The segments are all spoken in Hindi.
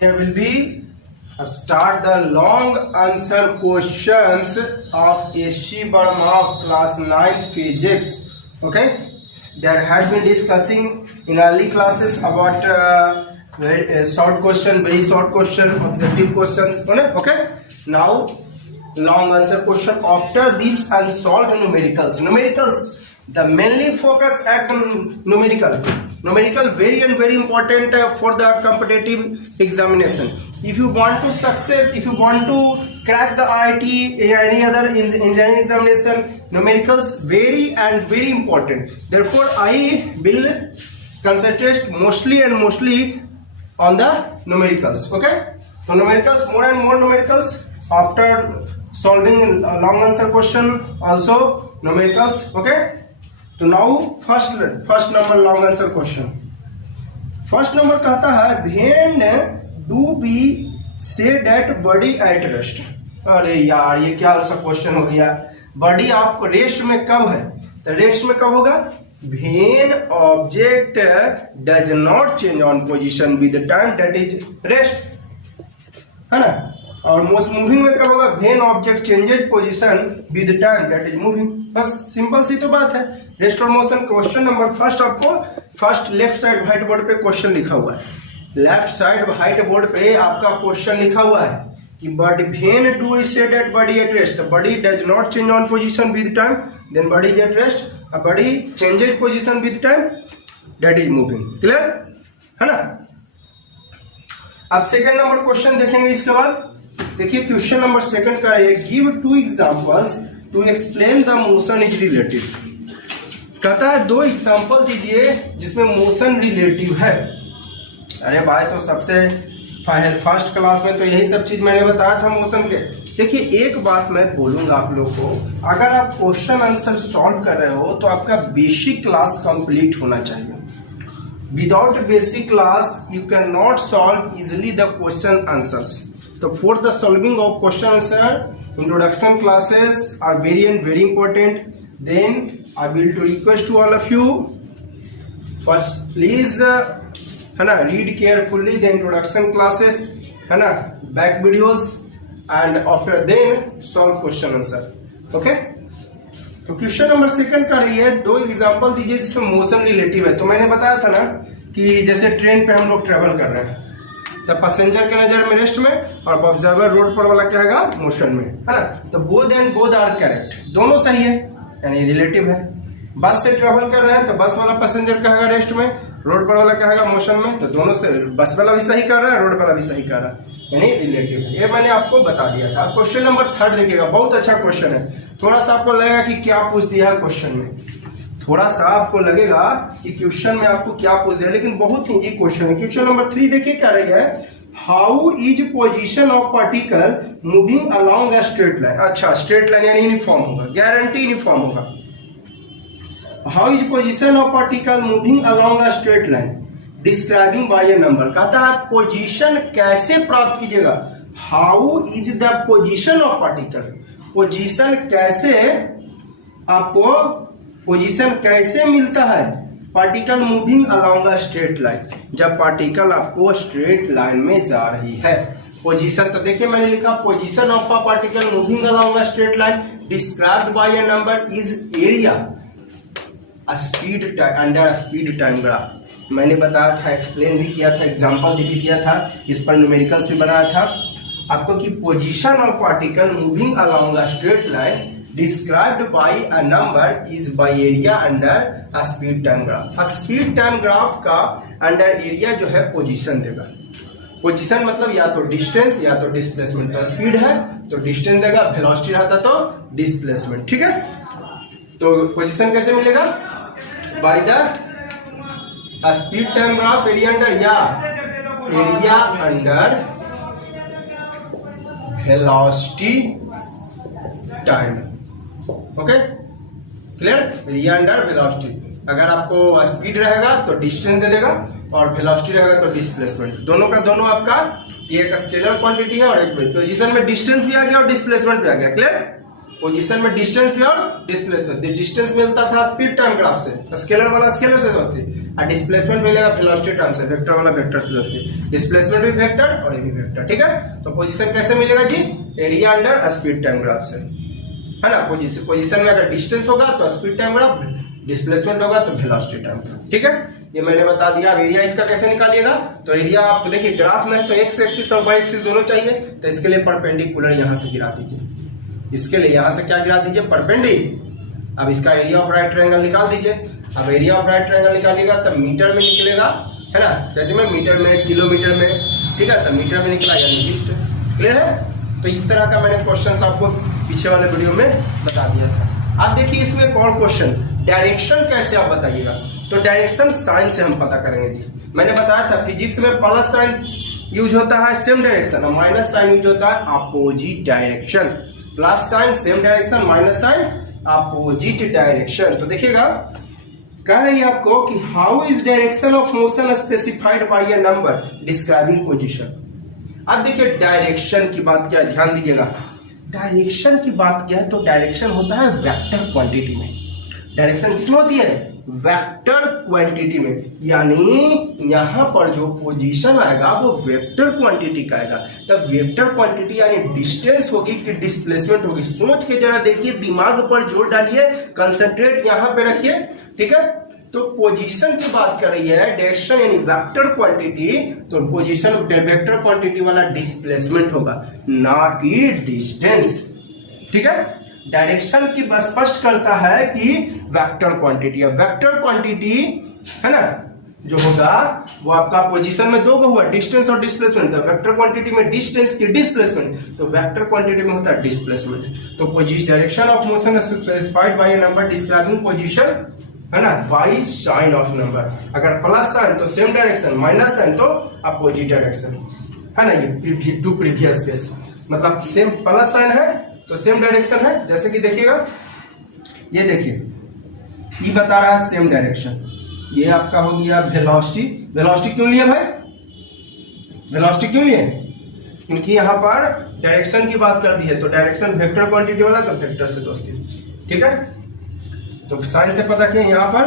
There will be start the long answer questions of S.C. Burma of class 9th physics. Okay, there had been discussing in early classes about very short question, very short question, objective questions. Okay, now long answer question after these unsolved numericals. The mainly focus at numerical very and very important for the competitive examination. If you want to success, if you want to crack the IIT any other engineering examination, numericals very and very important. Therefore I will concentrate mostly on the numericals. Okay, so numericals, more and more numericals after solving long answer question, also numericals. Okay, तो now first number long answer question. First number कहता है when do we say that body at rest. अरे यार ये क्या सा क्वेश्चन हो गया. बॉडी आपको रेस्ट में कब है, तो रेस्ट में कब होगा when object does not change on position with time that is rest, है ना. और मोस्ट मूविंग में कब होगा when object changes position with time that is moving. बस सिंपल सी तो बात है. रेस्ट और मोशन. क्वेश्चन नंबर फर्स्ट आपको first left side white board पे क्वेश्चन लिखा हुआ है. लेफ्ट साइड व्हाइट बोर्ड पे आपका क्वेश्चन लिखा हुआ है कि body when do say that body at rest. Body does not change on position with time then body is at rest. Body changes position with time that is moving. Clear है ना. अब सेकंड नंबर क्वेश्चन देखेंगे. इसके बाद देखिए क्वेश्चन नंबर सेकंड का है give two examples to explain the motion is relative. कहता है दो एग्जांपल दीजिए जिसमें मोशन रिलेटिव है. अरे भाई तो सबसे फर्स्ट क्लास में तो यही सब चीज मैंने बताया था मोशन के. देखिए एक बात मैं बोलूंगा आप लोग को, अगर आप क्वेश्चन आंसर सॉल्व कर रहे हो तो आपका बेसिक क्लास कंप्लीट होना चाहिए. Without basic class you can not solve easily the question answers. So for the solving of question answer, introduction classes are very and very important. Then I will to request to all of you, first please है ना read carefully the introduction classes, है ना, back videos, and after then solve question answer. Okay? तो क्वेश्चन नंबर सेकंड का रही है दो एग्जांपल दीजिए जिसमें मोशन रिलेटिव है. तो मैंने बताया था ना कि जैसे ट्रेन पे हम लोग ट्रेवल कर रहे हैं तो पैसेंजर के नजर में रेस्ट में और ऑब्जर्वर रोड पर वाला क्या है मोशन में, है ना. तो both and both are correct, दोनों सही है यानी रिलेटिव है. बस से ट्रेवल कर रहे हैं तो बस वाला पैसेंजर कहेगा रेस्ट में, रोड पर वाला कहेगा मोशन में. तो दोनों से बस वाला भी सही कर रहा है, रोड वाला भी सही कर रहा है, यानी रिलेटिव है. ये मैंने आपको बता दिया था. क्वेश्चन नंबर थर्ड देखिएगा, बहुत अच्छा क्वेश्चन है. थोड़ा सा आपको लगेगा कि क्या पूछ दिया है क्वेश्चन में, थोड़ा सा आपको लगेगा कि क्वेश्चन में आपको क्या पूछ दिया, लेकिन बहुत इजी क्वेश्चन है. क्वेश्चन नंबर 3 देखिए क्या रही है. How is position of particle moving along a straight line. अच्छा स्ट्रेट लाइन यानी यूनिफॉर्म होगा, गारंटी यूनिफॉर्म होगा. How is position of particle moving along a straight line describing by a number. कहता है पोजीशन कैसे प्राप्त कीजिएगा. How is the position of particle. Position कैसे आपको पोजीशन कैसे मिलता है particle moving along a straight line, जब पार्टिकल आपको स्ट्रेट लाइन में जा रही है. पोजीशन तो देखिए मैंने लिखा position of a particle moving along a straight line described bye a number is area speed under speed time graph. मैंने बताया था, एक्सप्लेन भी किया था, एग्जांपल भी दिया था, इस पर न्यूमेरिकल्स भी बनाया था आपको कि position of particle moving along a straight line described by a number is by area under a speed time graph. Speed time graph का अंडर एरिया जो है पोजीशन देगा. पोजीशन मतलब या तो डिस्टेंस या तो डिस्प्लेसमेंट. तो स्पीड है तो डिस्टेंस देगा, वेलोसिटी रहता तो डिस्प्लेसमेंट. ठीक है, तो पोजीशन कैसे मिलेगा by the speed time graph area under या area under velocity time. Okay clear. Area under velocity. अगर आपको स्पीड रहेगा तो डिस्टेंस दे देगा और वेलोसिटी रहेगा तो डिस्प्लेसमेंट. दोनों का दोनों आपका ये एक स्केलर क्वांटिटी है और एक पोजीशन में डिस्टेंस भी आ गया और डिस्प्लेसमेंट भी आ गया. क्लियर. पोजीशन में डिस्टेंस भी और डिस्प्लेसमेंट. डिस्टेंस मिलता था स्पीड टाइम ग्राफ से, स्केलर वाला स्केलर से दोस्ती, और डिस्प्लेसमेंट मिलेगा वेलोसिटी टर्म से, वेक्टर वाला वेक्टर से दोस्ती, डिस्प्लेसमेंट भी वेक्टर और ये भी वेक्टर, ठीक है। तो पोजीशन कैसे मिलेगा जी, area under speed time graph से, है ना। पोजीशन में अगर डिस्टेंस होगा तो स्पीड टाइम ग्राफ, डिस्प्लेसमेंट होगा तो वेलोसिटी टाइम ग्राफ, ठीक है। ये मैंने बता दिया। एरिया इसका कैसे निकालिएगा, तो एरिया आप देखिए ग्राफ में तो एक्स एक्सिस और वाई एक्सिस दोनों चाहिए, तो इसके लिए परपेंडिकुलर यहां से गिरा दीजिए, इसके लिए यहां से क्या गिरा दीजिए, परपेंडिकुलर। अब इसका एरिया ऑफ राइट ट्रायंगल निकाल दीजिए। अब एरिया ऑफ राइट ट्रायंगल निकालिएगा तब मीटर में निकलेगा, है ना, कैसे में, मीटर में, किलोमीटर में, ठीक है। तो मीटर में निकला यानी डिस्टेंस, क्लियर है। तो इस तरह का मैंने क्वेश्चन आपको पीछे वाले वीडियो में बता दिया था। अब देखिए इसमें एक और क्वेश्चन, डायरेक्शन कैसे आप बताइएगा, तो डायरेक्शन साइन से हम पता करेंगे जी। मैंने बताया था फिजिक्स में प्लस साइन यूज होता है सेम डायरेक्शन और माइनस साइन यूज होता है opposite direction. Plus sign same direction, minus sign opposite direction. तो देखिएगा कह रही है आपको कि how is direction of motion specified by a number describing position. अब देखिए डायरेक्शन की बात क्या है, ध्यान दीजिएगा। डायरेक्शन की बात क्या है, तो डायरेक्शन होता है वेक्टर क्वांटिटी में। डायरेक्शन किसमें होती है, वेक्टर क्वांटिटी में, यानी यहां पर जो पोजीशन आएगा वो वेक्टर क्वांटिटी का आएगा। तब वेक्टर क्वांटिटी यानी डिस्टेंस होगी कि डिस्प्लेसमेंट होगी, सोच के जरा देखिए, दिमाग पर जोर डालिए, कंसंट्रेट यहां पे रखिए, ठीक है। तो पोजीशन की बात कर रही है, डायरेक्शन यानी वेक्टर क्वांटिटी, तो पोजीशन वेक्टर क्वांटिटी वाला डिस्प्लेसमेंट होगा, ना कि डिस्टेंस, ठीक है। डायरेक्शन की स्पष्ट करता है कि वेक्टर क्वांटिटी है, वेक्टर क्वांटिटी, है ना, जो होगा वो आपका पोजीशन में दो को हुआ, डिस्टेंस और डिस्प्लेसमेंट। तो वेक्टर क्वांटिटी में डिस्टेंस की डिस्प्लेसमेंट, तो वेक्टर क्वांटिटी में होता है डिस्प्लेसमेंट। तो position direction of motion specified by a number describing position, है ना, बाय साइन ऑफ नंबर। अगर प्लस साइन तो सेम डायरेक्शन, माइनस साइन तो अपोजिट डायरेक्शन, है ना। ये टू प्रीवियस केस, मतलब सेम प्लस साइन है तो सेम डायरेक्शन है। जैसे कि देखिएगा, ये देखिए, ये बता रहा है सेम डायरेक्शन, ये आपका हो गया वेलोसिटी। वेलोसिटी क्यों लिए भाई, वेलोसिटी क्यों लिए, क्योंकि यहां पर डायरेक्शन की बात कर दी है, तो डायरेक्शन वेक्टर क्वांटिटी वाला, तो वेक्टर से दोस्ती, ठीक है। तो साइन से पता किया यहां पर,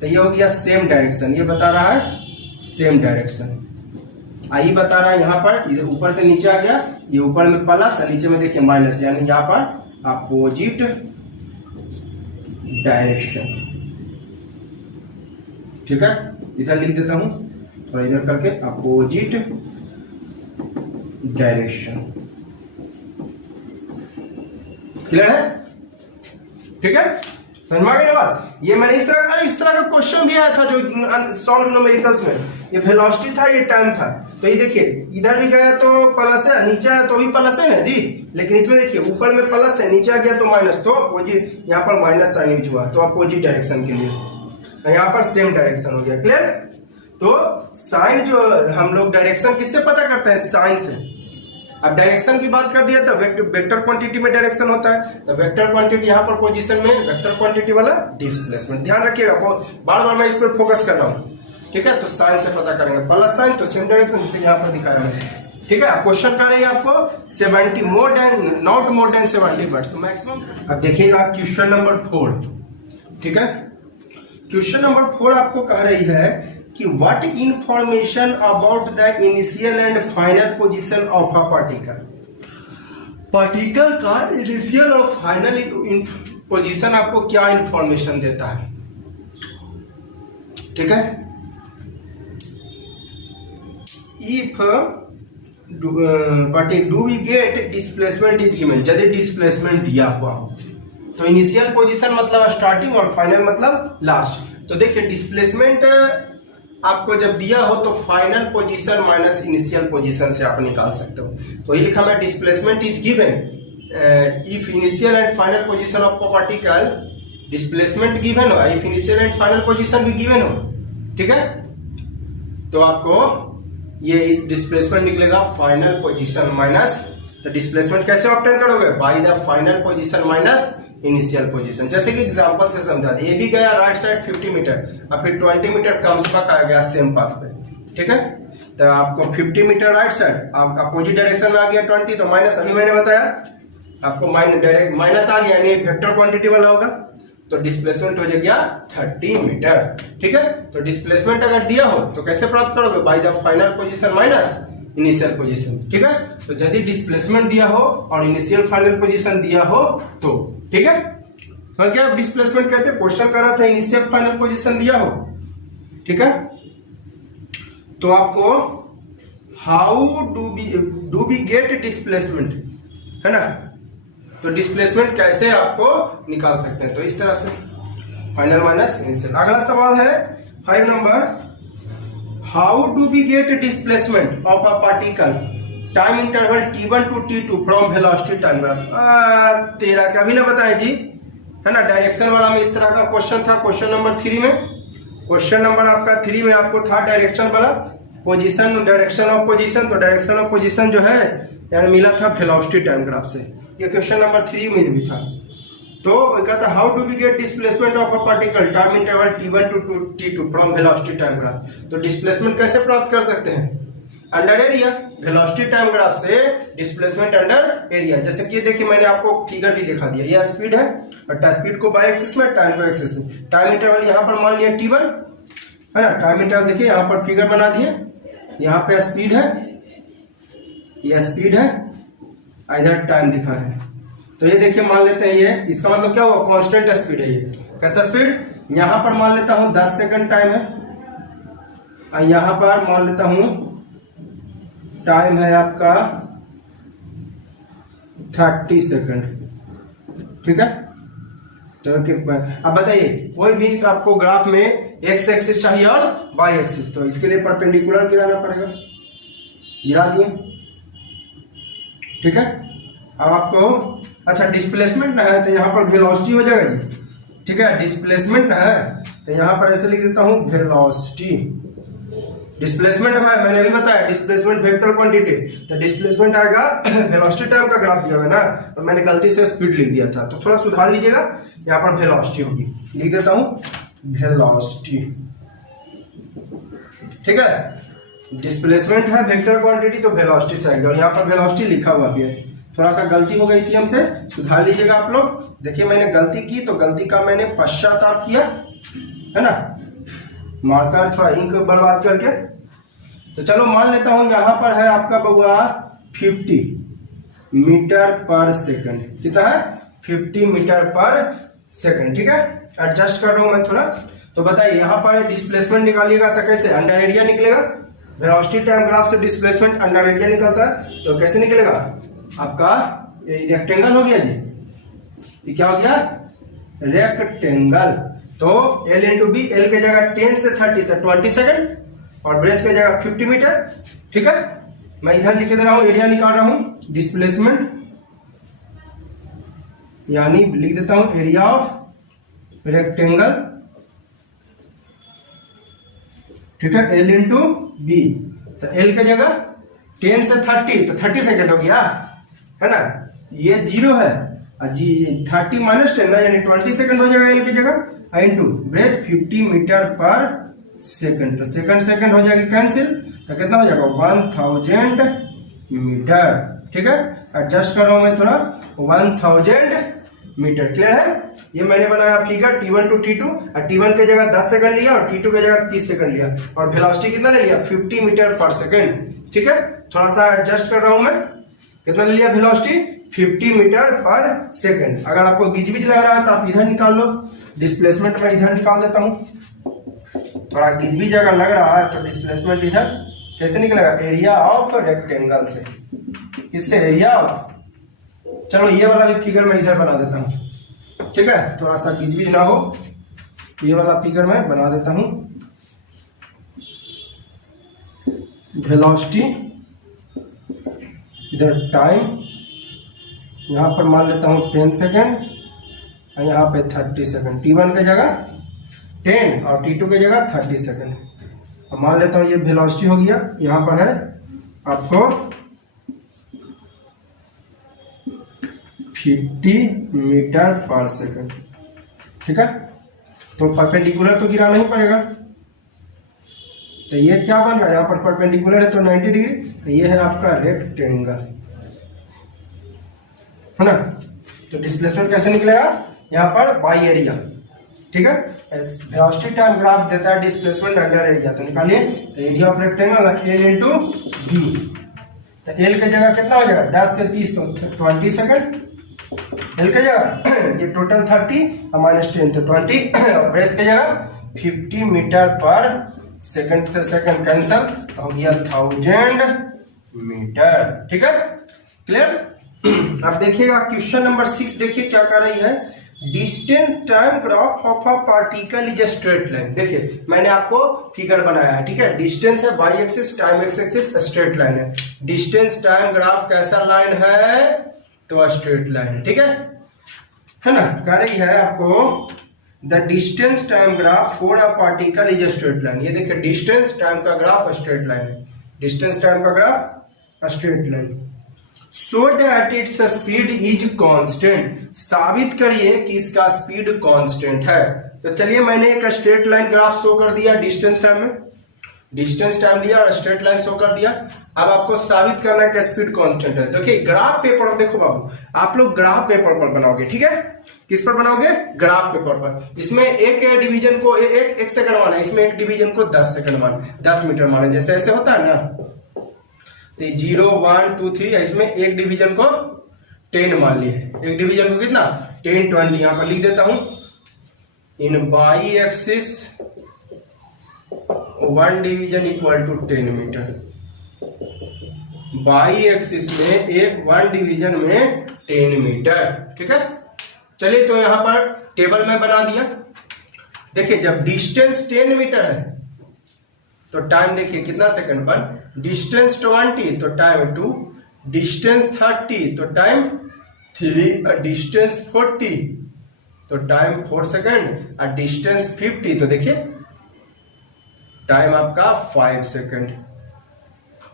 तो ये हो गया सेम डायरेक्शन, ये बता रहा है सेम डायरेक्शन। आई बता रहा है यहाँ पर, इधर ऊपर से नीचे आ गया, ये ऊपर में प्लस और नीचे में देखिए माइनस, यानी यहाँ पर अपोजिट डायरेक्शन, ठीक है। इधर लिख देता हूं और इधर करके अपोजिट डायरेक्शन, क्लियर है, ठीक है, समझ में आ गई बात। ये मैंने इस तरह का क्वेश्चन भी आया था जो सॉल्व न्यूमेरिकल्स में, ये वेलोसिटी था, ये टाइम था। तो ये देखिए इधर भी गया तो प्लस है, नीचे आया तो भी प्लस है ना जी, लेकिन इसमें देखिए ऊपर में प्लस है, नीचे आ गया तो माइनस, तो अपोजिट, यहाँ पर माइनस साइन यूज हुआ, तो अपोजिट डायरेक्शन के लिए, यहाँ पर सेम डायरेक्शन हो गया, क्लियर। तो साइन जो हम लोग डायरेक्शन किससे पता करते हैं, साइन से। अब डायरेक्शन की बात कर दिया तो वेक्टर क्वांटिटी में डायरेक्शन होता है, तो वेक्टर क्वांटिटी यहाँ पर पोजीशन में वेक्टर क्वांटिटी वाला डिस्प्लेसमेंट, ध्यान रखिएगा, बार बार मैं इस पर फोकस कर रहा हूँ, ठीक है। तो साइन से पता करेंगे, प्लस साइन तो सेम डायरेक्शन, जिसे यहाँ पर दिखाया मैंने, ठीक है। क्वेश्चन कर रही है आपको 70 more than, not more than 70 but maximum. अब देखिएगा क्वेश्चन नंबर 4, ठीक है। क्वेश्चन नंबर 4 आपको कह रही है कि what information about the initial and final position of a particle. Particle का इनिशियल और फाइनल पोजीशन आपको क्या इंफॉर्मेशन देता है, ठीक है। If do we get displacement is given, यदि डिस्प्लेसमेंट दिया हुआ हो, तो इनिशियल पोजीशन मतलब स्टार्टिंग और फाइनल मतलब लास्ट। तो देखिए डिस्प्लेसमेंट आपको जब दिया हो तो final position minus initial position से आप निकाल सकते हो। तो ये लिखा मैं displacement is given if initial and final position of particle, displacement given हो, if initial and final position भी गिवन हो, ठीक है। तो आपको ये इस डिस्प्लेसमेंट निकलेगा फाइनल पोजीशन माइनस, तो डिस्प्लेसमेंट कैसे ऑब्टेन करोगे, by the final position minus initial position. जैसे कि एग्जांपल से समझा दिए, ये भी गया राइट साइड 50 मीटर और फिर 20 मीटर कम्स बैक आ गया सेम पाथ पे, ठीक है। तो आपको 50 मीटर राइट साइड, आपका अपोजिट डायरेक्शन में आ गया 20, तो माइनस, अभी मैंने बताया आपको माइनस आ गया, यानी वेक्टर क्वांटिटी वाला होगा, तो डिस्प्लेसमेंट हो जाएगा 30 मीटर। ठीक है, तो डिस्प्लेसमेंट अगर दिया हो तो कैसे प्राप्त करोगे? By the final position minus initial position. ठीक है, तो यदि डिस्प्लेसमेंट दिया हो और इनिशियल फाइनल पोजीशन दिया हो तो, ठीक है, तो क्या डिस्प्लेसमेंट कैसे क्वेश्चन कर रहा था, इनिशियल फाइनल पोजीशन दिया हो। ठीक है, तो आपको how do we get displacement, है ना, तो डिस्प्लेसमेंट कैसे आपको निकाल सकते हैं, तो इस तरह से फाइनल माइनस इनिशियल। अगला सवाल है 5 नंबर, how do we get displacement of a particle time interval t1 to t2 from velocity time graph. तेरा कभी ना बताए जी, है ना, डायरेक्शन वाला में इस तरह का क्वेश्चन था। क्वेश्चन नंबर 3 में, क्वेश्चन नंबर आपका 3 में आपको था डायरेक्शन वाला, पोजीशन, डायरेक्शन ऑफ पोजीशन। तो डायरेक्शन ऑफ पोजीशन जो है यानी मिला था वेलोसिटी टाइम ग्राफ से, ये क्वेश्चन नंबर 3 में भी था। तो कहता है how do we get displacement of a particle time interval t1 to t2 from velocity time graph. तो डिस्प्लेसमेंट कैसे प्राप्त कर सकते हैं? Under area, velocity time graph से डिस्प्लेसमेंट अंडर एरिया। जैसे कि देखिए मैंने आपको फिगर भी दिखा दिया, ये स्पीड है और स्पीड को बाय एक्सिस में, टाइम को एक्सिस में। टाइम इंटरवल यहाँ पर मान लिया t1, है ना, टाइम इंटरवल देखिए यहाँ पर फिगर बना दिए, यहाँ पे स्पीड है, ये स्पीड है, इधर टाइम दिखा है। तो ये देखिए मान लेते हैं ये, इसका मतलब क्या हुआ, कांस्टेंट स्पीड है। ये कैसा स्पीड, यहाँ पर मान लेता हूं 10 सेकंड टाइम है, और यहाँ पर मान लेता हूं टाइम है आपका 30 सेकंड। ठीक है, तो अब बताइए कोई भी आपको ग्राफ में एक्स एक्सिस चाहिए और वाई एक्सिस, तो इसके लिए परपेंडिकुलर गिराना पड़ेगा, गिरा दिए। ठीक है, अब आपको अच्छा डिस्प्लेसमेंट ना है तो यहाँ पर वेलोसिटी हो जाएगा जी। ठीक है, डिस्प्लेसमेंट ना है तो यहाँ पर ऐसे लिख देता हूँ वेलोसिटी। डिस्प्लेसमेंट है, मैंने अभी बताया डिस्प्लेसमेंट वेक्टर क्वांटिटी, तो डिस्प्लेसमेंट आएगा वेलोसिटी टाइम का ग्राफ दिया हुआ है ना, तो मैंने गलती से स्पीड लिख दिया था, तो थोड़ा सुधार लीजिएगा, यहाँ पर वेलोसिटी होगी, लिख देता हूँ वेलोसिटी। ठीक है, डिस्प्लेसमेंट है वेक्टर क्वांटिटी तो वेलोसिटी से आएगा, और यहाँ पर वेलोसिटी लिखा हुआ भी है, थोड़ा सा गलती हो गई थी हमसे, सुधार लीजिएगा आप लोग। देखिए मैंने गलती की तो गलती का मैंने पश्चाताप किया, है ना, मार्कर थोड़ा इंक बर्बाद करके। तो चलो मान लेता हूं यहाँ पर है आपका बउआ 50 मीटर पर सेकंड, कितना है 50 मीटर पर सेकंड। ठीक है, एडजस्ट कर रहा हूं मैं थोड़ा। तो बताइए यहाँ पर डिस्प्लेसमेंट निकालिएगा तो कैसे, अंडर एरिया निकलेगा, वेलोसिटी टाइम ग्राफ से डिस्प्लेसमेंट अंडर एरिया निकलता है, तो कैसे निकलेगा आपका, ये रेक्टेंगल हो गया जी, ये क्या हो गया रेक्टेंगल। तो L इंटू बी, एल के जगह 10 से 30 तो 20 सेकंड, और ब्रेथ के जगह 50 मीटर। ठीक है, मैं इधर लिख दे रहा हूं, एरिया निकाल रहा हूं, डिस्प्लेसमेंट यानी लिख देता हूं एरिया ऑफ रेक्टेंगल। ठीक है, L इंटू बी, तो L के जगह 10 से 30 तो 30 सेकंड हो गया, है ना, ये 0 है, और जी 30 माइनस 10 यानी 20 सेकंड हो जाएगा L की जगह, इंटू ब्रेथ 50 मीटर पर सेकंड, तो सेकंड सेकंड हो जाएगी कैंसिल, तो कितना हो जाएगा 1000 मीटर। ठीक है, एडजस्ट कर रहा हूं मैं थोड़ा, 1000 मीटर। क्लियर है, ये मैंने बनाया फिगर t1 टू t2, और t1 के जगह 10 सेकंड लिया और t2 के जगह 30 सेकंड लिया, और वेलोसिटी कितना ले लिया 50 मीटर पर सेकंड। ठीक है, थोड़ा सा एडजस्ट कर रहा हूं मैं, कितना ले लिया वेलोसिटी 50 मीटर पर सेकंड। अगर आपको गिजबिज लग रहा है तो आप इधर निकाल लो, डिस्प्लेसमेंट में इधर निकाल देता हूं, थोड़ा गिजबिज अगर लग रहा है तो डिस्प्लेसमेंट इधर कैसे निकलेगा, एरिया ऑफ रेक्टेंगल से, किससे, एरिया ऑफ। चलो ये वाला भी फिगर मैं इधर बना देता हूं। ठीक है, थोड़ा सा गिजबिज ना हो, ये वाला फिगर मैं बना देता हूं, वेलोसिटी, इधर टाइम, यहाँ पर मान लेता हूँ 10 सेकेंड, और यहाँ पे 30 सेकेंड, t1 के जगह 10 और t2 के जगह 30 सेकेंड। और मान लेता हूँ ये वेलोसिटी हो गया, यहाँ पर है आपको 50 मीटर पर सेकेंड। ठीक है, तो परपेंडिकुलर तो गिराना ही पड़ेगा, तो ये क्या बन रहा है, यहाँ पर परपेंडिकुलर है तो 90 डिग्री, तो ये है आपका रेक्टेंगल, है ना। तो डिस्प्लेसमेंट कैसे निकलेगा, यहाँ पर बाई एरिया, ठीक है। वेलोसिटी टाइम ग्राफ देता है डिस्प्लेसमेंट अंडर एरिया, तो निकालिए। तो area of rectangle L into B, तो एल की जगह कितना हो जाएगा 10 से 30 तो 20 सेकंड एल की जगह, ये टोटल 30 और -10 तो 20, ब्रेथ की जगह 50 मीटर पर सेकंड से सेकंड कैंसल, तो हो गया 1000 मीटर। ठीक है, क्लियर। अब देखिएगा क्वेश्चन नंबर 6, देखिए क्या कर रही है। Distance time graph of a particle is a straight line. देखिए मैंने आपको फिगर बनाया है, ठीक है। डिस्टेंस है Y axis, time X axis, straight line है। डिस्टेंस टाइम ग्राफ कैसा लाइन है, तो स्ट्रेट लाइन है, ठीक है ना। कह रही है आपको the distance time graph for a particle is a straight line. ये देखिए डिस्टेंस टाइम का ग्राफ स्ट्रेट लाइन है, डिस्टेंस टाइम का graph straight line. So that its speed is constant, साबित करिए कि इसका स्पीड कांस्टेंट है। तो चलिए मैंने एक स्ट्रेट लाइन ग्राफ शो कर दिया डिस्टेंस टाइम में, डिस्टेंस टाइम दिया और स्ट्रेट लाइन शो कर दिया। अब आपको साबित करना है कि स्पीड कांस्टेंट है। देखिए ग्राफ पेपर, देखो बाबू आप लोग ग्राफ पेपर पर बनाओगे, ठीक है। किस पर बनाओगे, ग्राफ पेपर पर। इसमें एक डिवीजन को एक सेकंड माना, इसमें एक डिवीजन को 10 सेकंड माना, 10 मीटर माना, जैसे ऐसे होता है ना। 0 1 2 3, इसमें एक डिवीजन को 10 मान लिए, एक डिवीजन को कितना 10 20। यहां पर लिख देता हूं in Y axis 1 division equal to 10 metre. Y axis में एक 1 डिवीजन में 10 मीटर, ठीक है। चलिए तो यहां पर टेबल में बना दिया। देखिए जब डिस्टेंस 10 मीटर है तो टाइम देखिए कितना सेकंड पर, डिस्टेंस 20 तो टाइम 2, डिस्टेंस 30 तो टाइम 3, और डिस्टेंस 40 तो टाइम 4 सेकंड, और डिस्टेंस 50 तो देखिए टाइम आपका 5 सेकंड।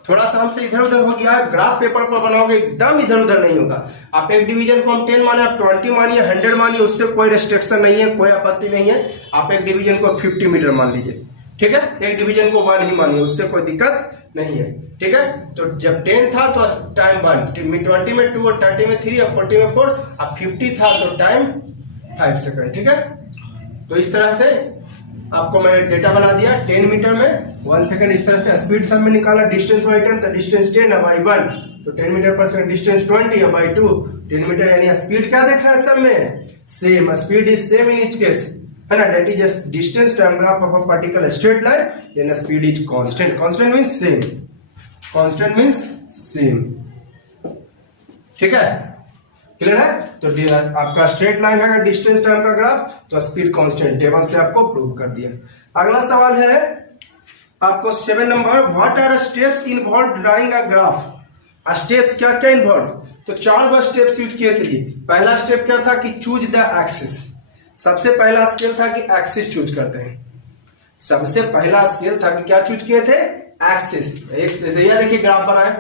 थोड़ा सा हमसे इधर उधर हो गया, ग्राफ पेपर पर बनाओगे एकदम इधर उधर नहीं होगा। आप एक डिवीजन को हम 10 माने, आप 20 मानिए, 100 मानिए, उससे कोई रेस्ट्रिक्शन नहीं है, कोई आपत्ति नहीं है। आप एक डिवीजन को 50 मीटर मान लीजिए, ठीक है। एक डिवीजन को 1 ही मानिए, उससे कोई दिक्कत नहीं है, ठीक है। तो जब 10 था तो टाइम 1, 20 में 2 और 30 में 3 और 40 में 4, अब 50 था तो टाइम 5 सेकंड, ठीक है। तो इस तरह से आपको मैंने डेटा बना दिया 10 मीटर में 1 सेकंड। इस तरह से स्पीड सब में निकाला, डिस्टेंस बाई टाइम, तो डिस्टेंस 10 है बाई 1 तो 10 मीटर पर सेकंड, डिस्टेंस 20 है बाई 2 10 मीटर, यानी स्पीड क्या देख रहा है सब में same, speed is same in each case, है ना। That is just distance time graph of a particle straight line, then speed is constant. Constant means same, constant means same, ठीक है, क्लियर है। तो आपका स्ट्रेट लाइन है डिस्टेंस टाइम का ग्राफ, तो स्पीड कांस्टेंट, टेबल से आपको प्रूव कर दिया। अगला सवाल है आपको 7 नंबर, what are steps involve drawing a graph. Steps क्या क्या इन्वॉल्व, तो 4 बार स्टेप्स यूज किए थे। पहला स्टेप क्या था कि चूज द एक्सिस, सबसे पहला स्केल था कि एक्सिस चूज करते हैं। सबसे पहला स्केल था कि क्या चूज किए थे, एक्सिस। ये देखिए ग्राफ बनाए,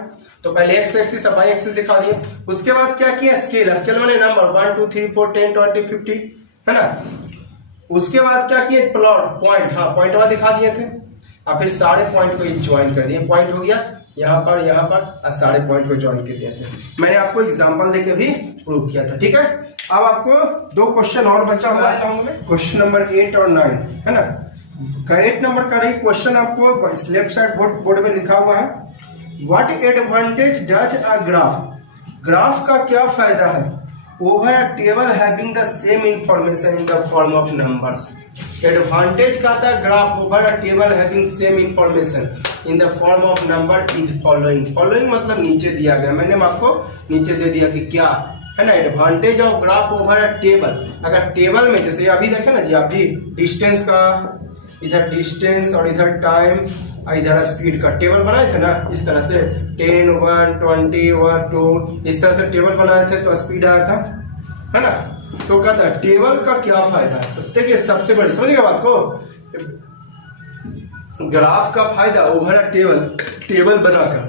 तो पहले एक्स एक्सिस और वाई एक्सिस दिखा दिए। उसके बाद क्या किया, स्केल, स्केल माने नंबर 1 2 3 4 10 20 50, है ना। उसके बाद क्या किए, प्लॉट, पॉइंट, हाँ पॉइंट दिखा दिए थे, और फिर सारे पॉइंट को ज्वाइन कर दिए। पॉइंट हो गया यहाँ पर और सारे पॉइंट को ज्वाइन कर दिए थे। मैंने आपको एग्जांपल देके भी प्रूव किया था, ठीक है। अब आपको 2 क्वेश्चन और बचा हुआ है, क्वेश्चन नंबर 8 और 9, है ना। 8 नंबर का रही क्वेश्चन आपको लेफ्ट साइड बोर्ड में लिखा हुआ है, what advantage does a graph, graph का क्या फायदा है, over a table having the same information in the form of numbers. Advantage का था graph over a table having same information in the form of number is following. Following मतलब नीचे दिया गया, मैंने आपको नीचे दे दिया कि क्या है ना। Advantage of graph over a table, अगर टेबल में जैसे अभी देखे ना जी, अभी डिस्टेंस का, इधर डिस्टेंस और इधर टाइम, इधर स्पीड का टेबल बनाए थे ना, इस तरह से 10 1 20 1 2 इस तरह से टेबल बनाए थे तो स्पीड आया था, है ना। तो कहता है टेबल का क्या फायदा है, तो देखिए सबसे बड़ी समझिएगा बात को, ग्राफ का फायदा ओवर अ टेबल बनाकर।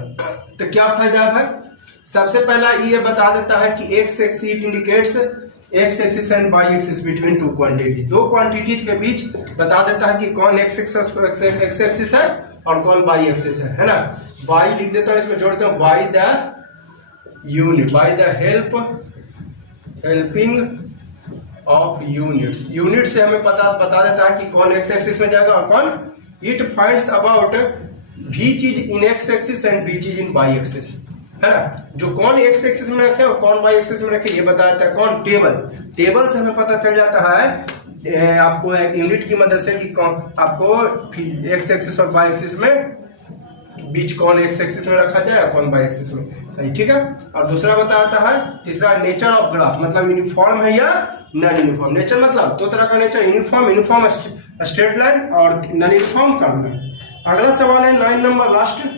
तो क्या फायदा है भाई, सबसे पहला ये बता देता है कि X axis indicates X axis and Y axis between 2 quantity, 2 quantities के बीच बता देता है कि कौन एक्स एक्सिस है और कौन वाई एक्सिस है ना। वाई लिख देता हूं, इसमें जोड़ते हैं by the unit, by the helping of units. Unit से हमें बता देता है कि कौन एक्स एक्सिस में जाएगा और कौन। इट फाइंड्स अबाउट भी चीज इन एक्स एक्सिस एंड भी चीज इन वाई एक्सिस, है ना। जो कौन एक्स एक्सिस में रखे और कौन वाई एक्सिस में रखे ये बता देता है कौन, टेबल। टेबल से हमें पता चल जाता है आपको एक यूनिट की मदद से कि कौन आपको एक्स एक्सिस और वाई एक्सिस में बीच कौन एक्स एक्सिस में रखा जाए और कौन वाई एक्सिस में, ठीक है। और दूसरा बताता है तीसरा नेचर ऑफ ग्राफ, मतलब यूनिफॉर्म है या नॉन यूनिफॉर्म। नेचर मतलब दो तरह का नेचर, यूनिफॉर्म स्ट्रेट लाइन और नॉन यूनिफॉर्म कर्व लाइन। अगला सवाल है 9 number last,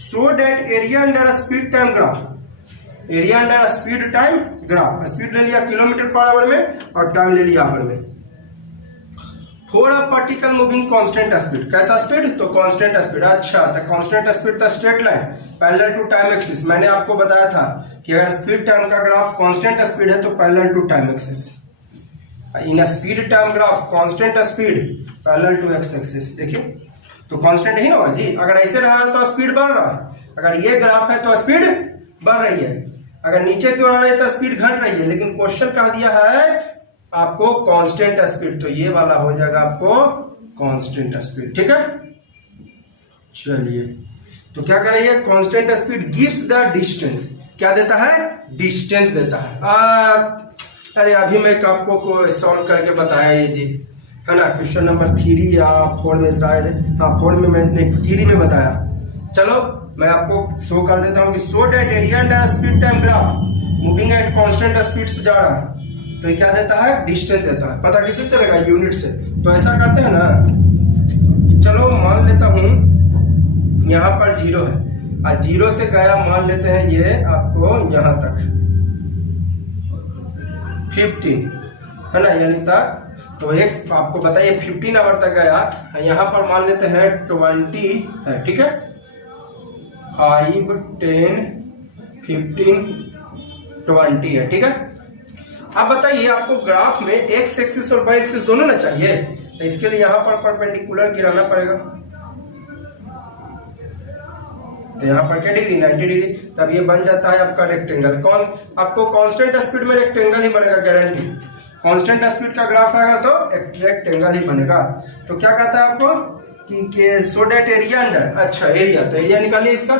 show that area under speed time graph. Area under speed time graph, speed ले लिया किलोमीटर पर आवर में और टाइम ले लिया आवर में। For a particle moving constant speed, कैसा स्पीड, तो कांस्टेंट स्पीड। अच्छा, तो कांस्टेंट स्पीड था straight line parallel to time axis. मैंने आपको बताया था कि अगर स्पीड टाइम का ग्राफ कांस्टेंट स्पीड है तो parallel to time axis. In speed time graph constant speed parallel to X axis. देखिए तो कांस्टेंट ही ना होगा जी। अगर ऐसे रहा है तो स्पीड बढ़ रहा है, अगर ये ग्राफ है तो स्पीड बढ़ रही है, अगर नीचे की ओर आ रही है तो स्पीड घट रही है। लेकिन क्वेश्चन कहा दिया है आपको कांस्टेंट स्पीड, तो ये वाला हो जाएगा आपको कांस्टेंट स्पीड, ठीक है। चलिए तो क्या करेंगे, constant speed gives the distance, क्या देता है, डिस्टेंस देता है। अरे अभी मैं आपको को सॉल्व करके बताया ये जी, है ना। क्वेश्चन नंबर 3 या 4 में शायद, हाँ 4 में मैंने 3 में बताया। चलो मैं आपको शो कर देता हूँ कि show that area under speed time graph moving at constant speed से जा रहा है, तो ये क्या देता है, डिस्टेंस देता है। पता किससे चलेगा, यूनिट से। तो ऐसा करते हैं ना, चलो मान लेता हूं यहां पर 0 है और 0 से गया, मान लेते हैं ये आपको यहां तक 15, है ना, यानी तक। तो एक आपको बताइए 15 आवर तक गया, यहां पर मान लेते हैं 20 है, ठीक है। 5, 10, 15, 20 है, ठीक है। अब बताइए आपको ग्राफ में एक्स एक्सिस और वाई एक्सिस दोनों ना चाहिए, तो इसके लिए यहां पर परपेंडिकुलर गिराना पड़ेगा। तो यहां पर क्या डिग्री, 90 डिग्री, तब ये बन जाता है आपका रेक्टेंगल। कौन आपको कांस्टेंट स्पीड में रेक्टेंगल ही बनेगा, गारंटी। कांस्टेंट स्पीड का ग्राफ आएगा तो एक रेक्टेंगल ही बनेगा। तो क्या कहता है आपको कि सो दैट एरिया अंडर, अच्छा एरिया, तो एरिया निकालिए इसका,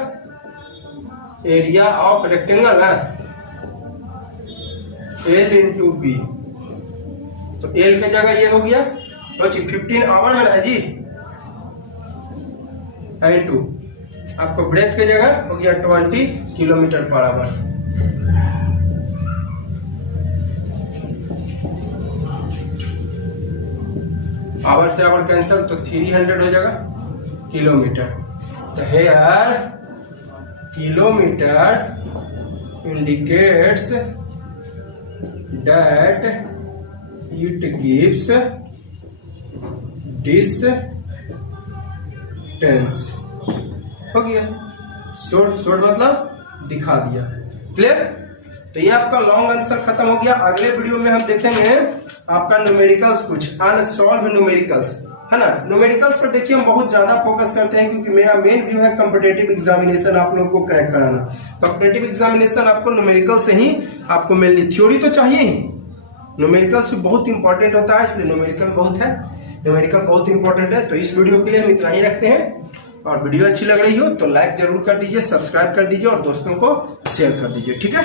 एरिया ऑफ रेक्टेंगल है L इंटू बी, तो L की जगह ये हो गया, तो 15 आवर में है जी, इंटू आपको ब्रेथ की जगह हो गया 20 किलोमीटर पर आवर। आवर से आवर कैंसिल, तो 300 हो जाएगा किलोमीटर। तो here kilometre indicates that it gives distance, हो गया। शॉर्ट मतलब दिखा दिया, क्लियर। तो ये आपका लॉन्ग आंसर खत्म हो गया। अगले वीडियो में हम देखेंगे आपका न्यूमेरिकल्स, कुछ अनसॉल्व न्यूमेरिकल्स, है ना। न्यूमेरिकल्स पर देखिए हम बहुत ज्यादा फोकस करते हैं क्योंकि मेरा मेन व्यू है कॉम्पिटिटिव एग्जामिनेशन आप लोगों को क्रैक कराना। कॉम्पिटिटिव एग्जामिनेशन आपको न्यूमेरिकल से ही आपको मिलनी, थ्योरी तो चाहिए ही, न्यूमेरिकल्स भी बहुत इंपॉर्टेंट होता है, इसलिए न्यूमेरिकल बहुत है, न्यूमेरिकल बहुत इंपॉर्टेंट है। तो इस वीडियो के लिए हम इतना ही रखते हैं, और वीडियो अच्छी लग रही हो तो लाइक जरूर कर दीजिए, सब्सक्राइब कर दीजिए और दोस्तों को शेयर कर दीजिए, ठीक है।